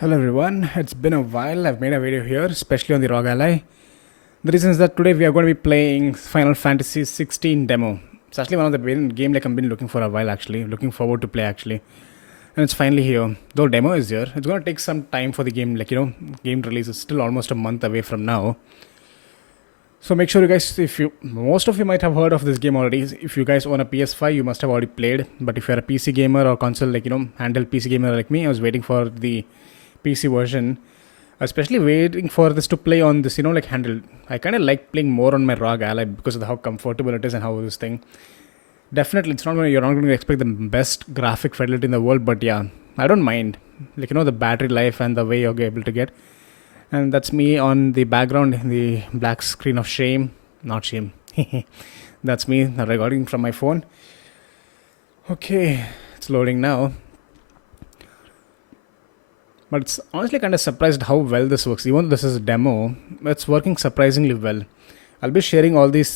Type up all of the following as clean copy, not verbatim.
Hello everyone, it's been a while. I've made a video here, especially on the ROG Ally. The reason is that today we are going to be playing Final Fantasy 16 demo. It's actually one of the game like I've been looking for a while actually, looking forward to play actually. And it's finally here. Though demo is here, it's going to take some time for the game, game release is still almost a month away from now. So make sure you guys, most of you might have heard of this game already. If you guys own a PS5, you must have already played. But if you're a PC gamer or console, handheld PC gamer like me, I was waiting for the PC version, especially waiting for this to play on this, handheld. I kind of like playing more on my ROG Ally because of how comfortable it is and how this thing. Definitely, you're not going to expect the best graphic fidelity in the world, but yeah, I don't mind. The battery life and the way you're able to get. And that's me on the background in the black screen of shame. Not shame. That's me recording from my phone. Okay, it's loading now. But it's honestly kind of surprised how well this works. Even though this is a demo, it's working surprisingly well. I'll be sharing all these,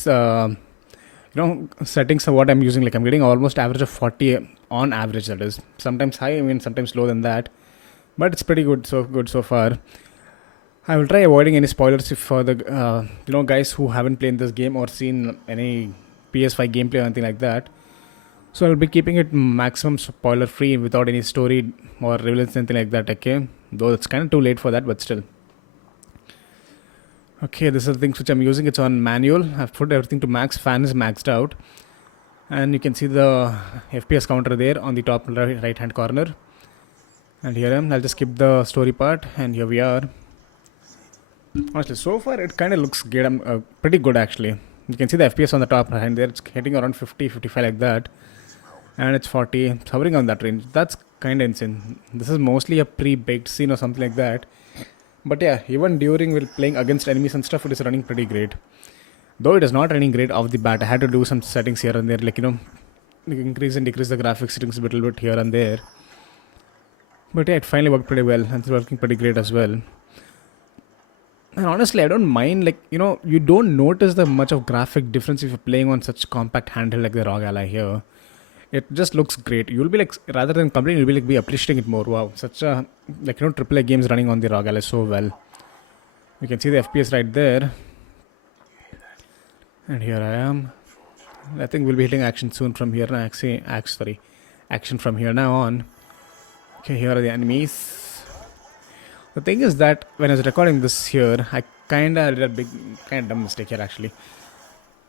settings of what I'm using. Like I'm getting almost average of 40 on average. That is sometimes high, sometimes low than that. But it's pretty good so far. I will try avoiding any spoilers if for the guys who haven't played this game or seen any PS5 gameplay or anything like that. So I'll be keeping it maximum spoiler free without any story or reveals anything like that, okay? Though it's kind of too late for that, but still. Okay, this is the things which I'm using. It's on manual. I've put everything to max. Fan is maxed out. And you can see the FPS counter there on the top right hand corner. And here I'll just skip the story part. And here we are. Honestly, so far it kind of looks good. Pretty good actually. You can see the FPS on the top right there. It's hitting around 50, 55 like that. And it's 40, it's hovering on that range. That's kind of insane. This is mostly a pre-baked scene or something like that. But yeah, even during while playing against enemies and stuff, it is running pretty great. Though it is not running great off the bat. I had to do some settings here and there, increase and decrease the graphics settings a little bit here and there. But yeah, it finally worked pretty well, and it's working pretty great as well. And honestly, I don't mind, you don't notice the much of graphic difference if you're playing on such compact handheld like the ROG Ally here. It just looks great. You'll be rather than complaining, you'll be appreciating it more. Wow, such a AAA games running on the ROG Ally so well. You can see the FPS right there. And here I am. I think we'll be hitting action soon from here. Action from here now on. Okay, here are the enemies. The thing is that when I was recording this here, I kind of did a dumb mistake here actually.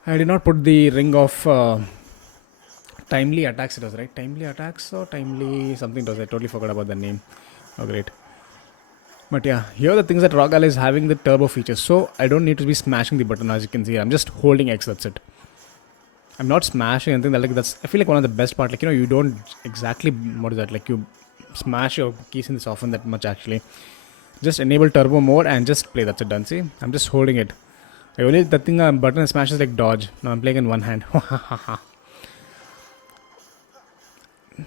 I did not put the ring of timely attacks. It was right, timely attacks or timely something. I totally forgot about the name. Oh great. But yeah, here the things that ROG Ally is having the turbo features, so I don't need to be smashing the button. As you can see, I'm just holding X. That's it. I'm not smashing anything. That's I feel like one of the best part. You don't exactly what is that? You smash your keys in this often that much actually. Just enable turbo mode and just play. That's it. Done. See, I'm just holding it. I only the thing button smashes like dodge. Now I'm playing in one hand.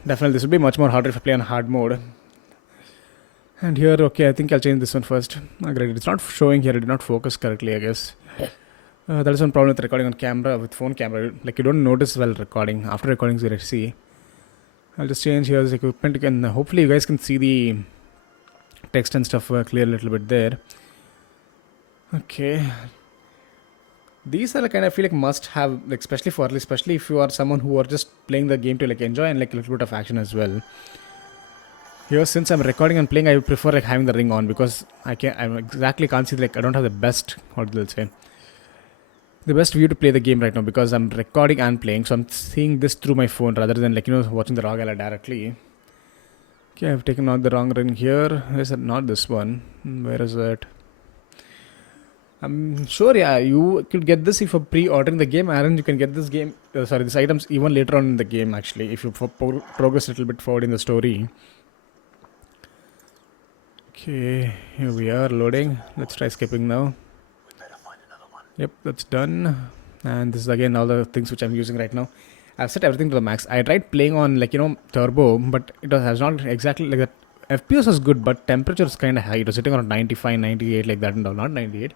Definitely, this will be much more harder if I play on hard mode. And here, okay, I think I'll change this one first. Great, it's not showing here. It did not focus correctly, I guess. That is one problem with recording on camera, with phone camera. You don't notice while recording. After recording, you see. I'll just change here this equipment. You can hopefully you guys can see the text and stuff clear a little bit there. Okay. These are I feel must have, especially if you are someone who are just playing the game to enjoy and a little bit of action as well. Here, since I'm recording and playing, I prefer having the ring on because I can't see I don't have the best, what they'll say, the best view to play the game right now because I'm recording and playing, so I'm seeing this through my phone rather than watching the ROG Ally directly. Okay, I've taken out the wrong ring here. Is it not this one? Where is it? I'm sure, yeah, you could get this if you're pre-ordering the game, Aaron. You can get this game, these items even later on in the game actually, if you progress a little bit forward in the story. Okay, here we are loading. Let's try skipping now. Yep, that's done. And this is again all the things which I'm using right now. I've set everything to the max. I tried playing on turbo, but it has not exactly like that. FPS was good, but temperature is kind of high. It was sitting around 95, 98 like that, and all. Not 98.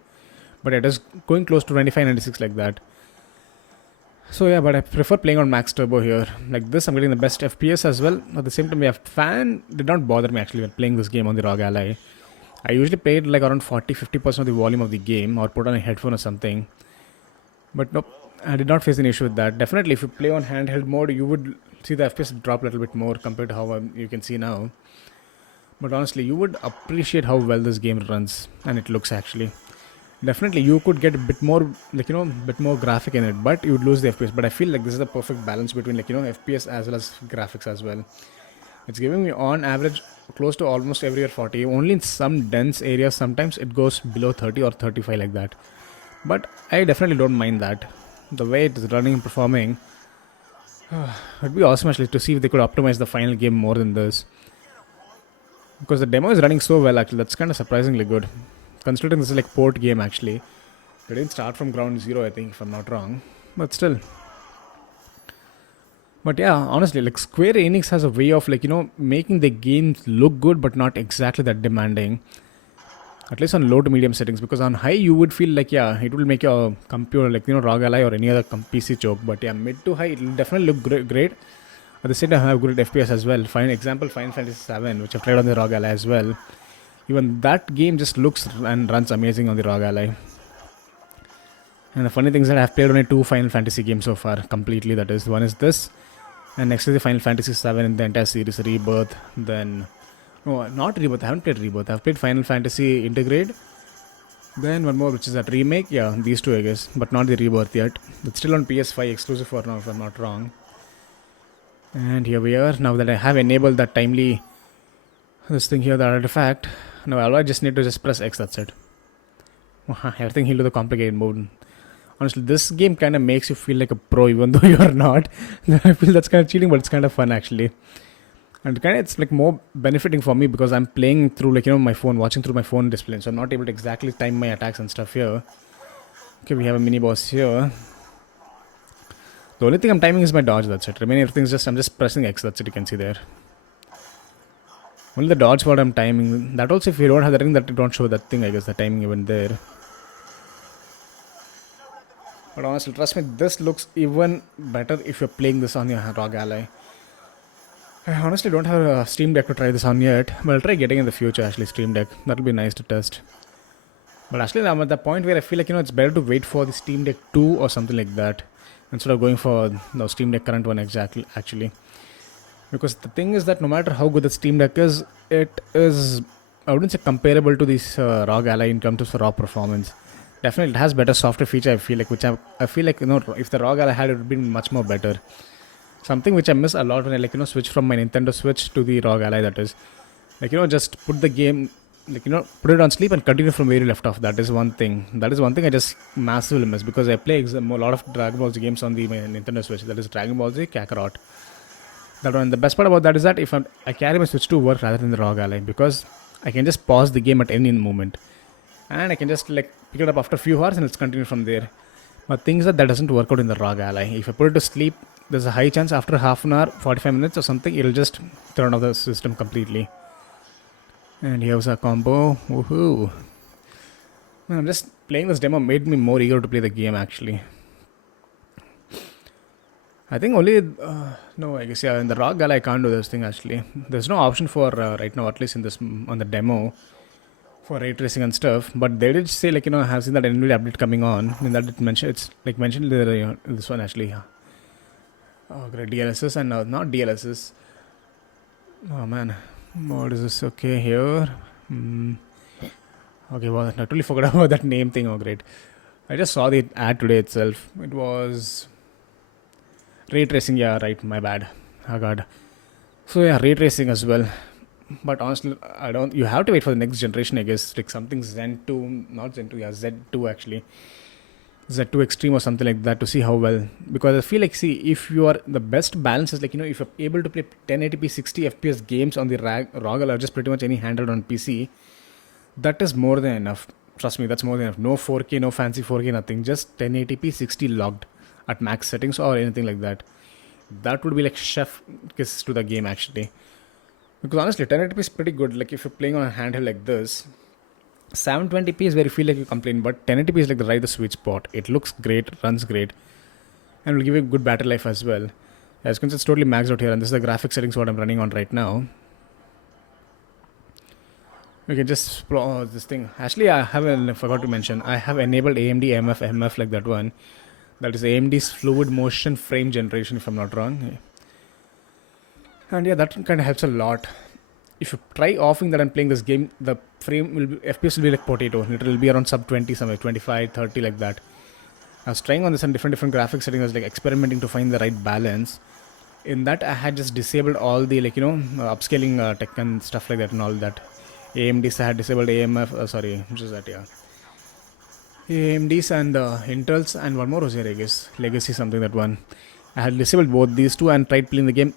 But it is going close to 95, 96 like that. So yeah, but I prefer playing on max turbo here. Like this, I'm getting the best FPS as well. At the same time, yeah, fan did not bother me actually when playing this game on the ROG Ally. I usually played like around 40-50% of the volume of the game or put on a headphone or something. But nope, I did not face an issue with that. Definitely, if you play on handheld mode, you would see the FPS drop a little bit more compared to how you can see now. But honestly, you would appreciate how well this game runs and it looks actually. Definitely, you could get a bit more, like, bit more graphic in it, but you would lose the FPS. But I feel like this is the perfect balance between, like, FPS as well as graphics as well. It's giving me on average close to almost everywhere 40. Only in some dense areas, sometimes it goes below 30 or 35 like that. But I definitely don't mind that. The way it is running and performing, it'd be awesome actually to see if they could optimize the final game more than this. Because the demo is running so well actually, that's kind of surprisingly good. Considering this is like port game actually. They didn't start from ground zero, I think, if I'm not wrong. But still. But yeah, honestly, like Square Enix has a way of like, making the games look good but not exactly that demanding. At least on low to medium settings, because on high you would feel like, yeah, it will make your computer like, ROG Ally or any other PC choke. But yeah, mid to high, it will definitely look great. At the same time, have good FPS as well. Fine example, Final Fantasy VII, which I've played on the ROG Ally as well. Even that game just looks and runs amazing on the ROG Ally. And the funny thing is that I've played only 2 Final Fantasy games so far, completely. That is, one is this, and next is the Final Fantasy VII in the entire series, Rebirth. Then, no, not Rebirth. I haven't played Rebirth. I've played Final Fantasy Integrate. Then one more, which is that remake. Yeah, these two I guess, but not the Rebirth yet. It's still on PS5 exclusive for now, if I'm not wrong. And here we are. Now that I have enabled that timely, this thing here, the artifact. Now all I just need to just press X. That's it. Everything into the complicated mode. Honestly, this game kind of makes you feel like a pro even though you're not. I feel that's kind of cheating, but it's kind of fun actually. And kind of it's like more benefiting for me because I'm playing through like, my phone, watching through my phone display. So I'm not able to exactly time my attacks and stuff here. Okay, we have a mini boss here. The only thing I'm timing is my dodge, that's it. Remaining everything's just, I'm just pressing X, that's it, you can see there. Only the dodge what I'm timing. That also, if you don't have the ring, that you don't show that thing, I guess, the timing even there. But honestly, trust me, this looks even better if you're playing this on your ROG Ally. I honestly don't have a Steam Deck to try this on yet, but I'll try getting in the future actually, Steam Deck. That'll be nice to test. But actually, I'm at the point where I feel like, it's better to wait for the Steam Deck 2 or something like that, instead of going for the Steam Deck current one exactly, actually. Because the thing is that no matter how good the Steam Deck is, it is, I wouldn't say comparable to this ROG Ally in terms of raw performance. Definitely, it has better software feature, I feel like, which I feel like, if the ROG Ally had, it would have been much more better. Something which I miss a lot when I like, switch from my Nintendo Switch to the ROG Ally, that is. Like, just put the game, like, put it on sleep and continue from where you left off. That is one thing. That is one thing I just massively miss because I play a lot of Dragon Ball Z games on the my Nintendo Switch. That is Dragon Ball Z, Kakarot. That one. The best part about that is that if I carry my Switch to work rather than the ROG Ally because I can just pause the game at any moment. And I can just like pick it up after a few hours and let's continue from there. But things that doesn't work out in the ROG Ally. If I put it to sleep, there's a high chance after half an hour, 45 minutes or something, it'll just turn off the system completely. And here's a combo. Woohoo! I'm just playing this demo made me more eager to play the game actually. I think only no, I guess yeah. In the ROG Ally I can't do this thing actually. There's no option for right now, at least in this on the demo, for ray tracing and stuff. But they did say like I have seen that NVIDIA update coming on, and that it mentioned it's like mentioned there, this one actually. Oh great, DLSS and not DLSS. Oh man, what is this? Okay, here. Okay, well, I totally forgot about that name thing. Oh great, I just saw the ad today itself. It was ray tracing. Yeah, right. My bad. Oh god. So yeah, ray tracing as well. But honestly, I don't. You have to wait for the next generation, I guess. Like something Zen 2, not Zen 2, yeah, Z2 actually. Z2 Extreme or something like that to see how well. Because I feel like, see, if you are the best balance is like, if you're able to play 1080p 60 FPS games on the ROG or just pretty much any handheld on PC, that is more than enough. Trust me, that's more than enough. No 4K, no fancy 4K, nothing. Just 1080p 60 logged at max settings or anything like that. That would be like chef kiss to the game actually. Because honestly, 1080p is pretty good. Like if you're playing on a handheld like this, 720p is where you feel like you complain, but 1080p is like the sweet spot. It looks great, runs great. and will give you good battery life as well. As you can see, it's totally maxed out here, and this is the graphics settings what I'm running on right now. We can just explore this thing. Actually, I forgot to mention, I have enabled AMD MF like that one. That is AMD's fluid motion frame generation, if I'm not wrong. And yeah, that kind of helps a lot. If you try offing that and playing this game, the frame will be, FPS will be like potato. It will be around sub 20 somewhere, 25, 30 like that. I was trying on this on different graphic settings. I was like experimenting to find the right balance. In that, I had just disabled all the upscaling tech and stuff like that and all that. AMDs I had disabled which is that, yeah. AMDs and Intels, and one more was here, I guess. Legacy something, that one. I had disabled both these two and tried playing the game.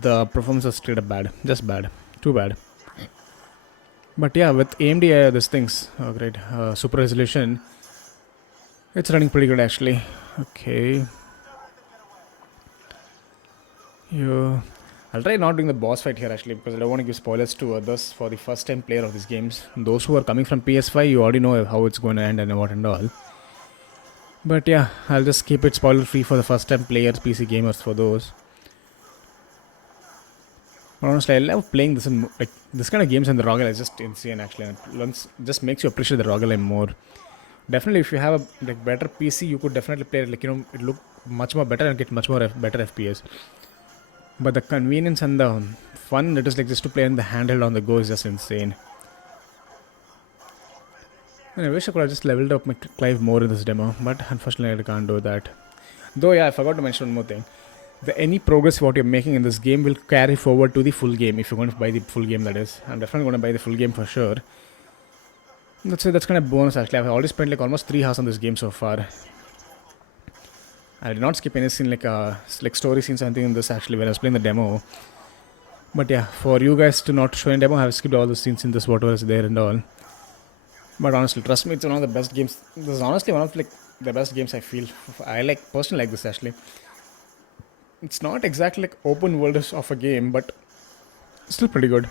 The performance was straight up bad. Just bad. Too bad. But yeah, with AMD, this thing's great. Super resolution. It's running pretty good actually. Okay. Yeah. I'll try not doing the boss fight here actually, because I don't want to give spoilers to others for the first time player of these games. Those who are coming from PS5, you already know how it's going to end and what and all. But yeah, I'll just keep it spoiler free for the first time players, PC gamers, for those. But honestly, I love playing this in, like, this kind of games, and the roguelike is just insane actually. It just makes you appreciate the roguelike more. Definitely, if you have a better PC, you could definitely play it, it look much more better and get much more better FPS. But the convenience and the fun it is just to play in the handheld on the go is just insane. And I wish I could have just leveled up my Clive more in this demo, but unfortunately I can't do that. Though yeah, I forgot to mention one more thing. Any progress what you're making in this game will carry forward to the full game, if you're going to buy the full game, that is. I'm definitely going to buy the full game for sure. That's kind of bonus actually. I've already spent almost 3 hours on this game so far. I did not skip any scene like story scenes or anything in this actually when I was playing the demo. But yeah, for you guys to not show in demo, I've skipped all the scenes in this, whatever is there and all. But honestly, trust me, it's one of the best games. This is honestly one of the best games I feel. I personally like this actually. It's not exactly open world of a game, but still pretty good.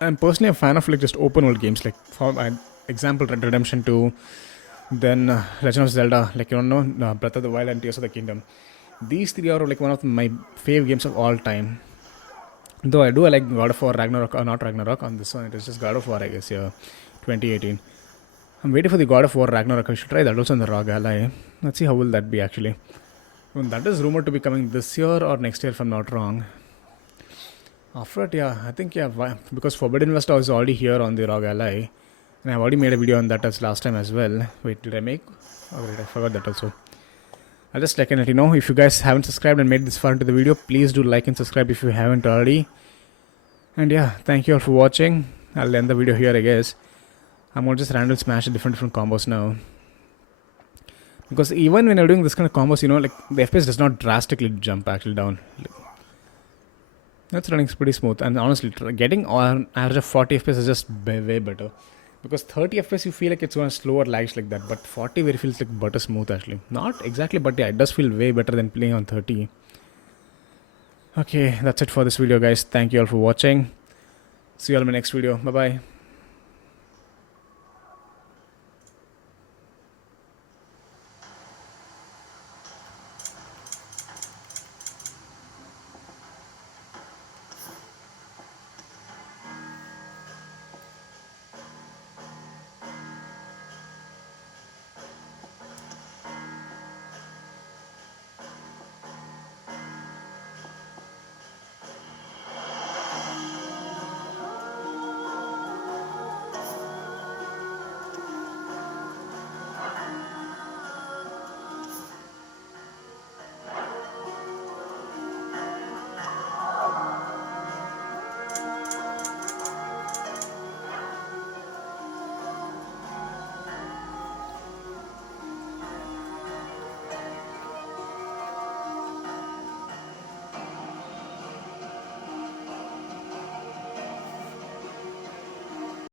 I'm personally a fan of just open world games, for example Red Redemption 2. Then Legend of Zelda, Breath of the Wild and Tears of the Kingdom. These 3 are one of my favorite games of all time. Though I do like God of War Ragnarok, not Ragnarok on this one, it is just God of War, I guess, yeah, 2018. I'm waiting for the God of War Ragnarok. I should try that also in the ROG Ally. Let's see how will that be actually. That is rumored to be coming this year or next year if I'm not wrong. After it, yeah, I think, yeah, because Forbidden West is already here on the ROG Ally. And I've already made a video on that as last time as well. Wait, did I make? Oh great, I forgot that also. I'll just let you know, if you guys haven't subscribed and made this far into the video, please do like and subscribe if you haven't already. And yeah, thank you all for watching. I'll end the video here, I guess. I'm going to just randomly smash different combos now. Because even when you're doing this kind of combos, the FPS does not drastically jump actually down. That's running pretty smooth. And honestly, getting on average of 40 FPS is just way better. Because 30 FPS you feel like it's going to slower lags like that, but 40 where it feels like butter smooth actually. Not exactly, but yeah, it does feel way better than playing on 30. Okay, that's it for this video guys. Thank you all for watching. See you all in my next video. Bye bye.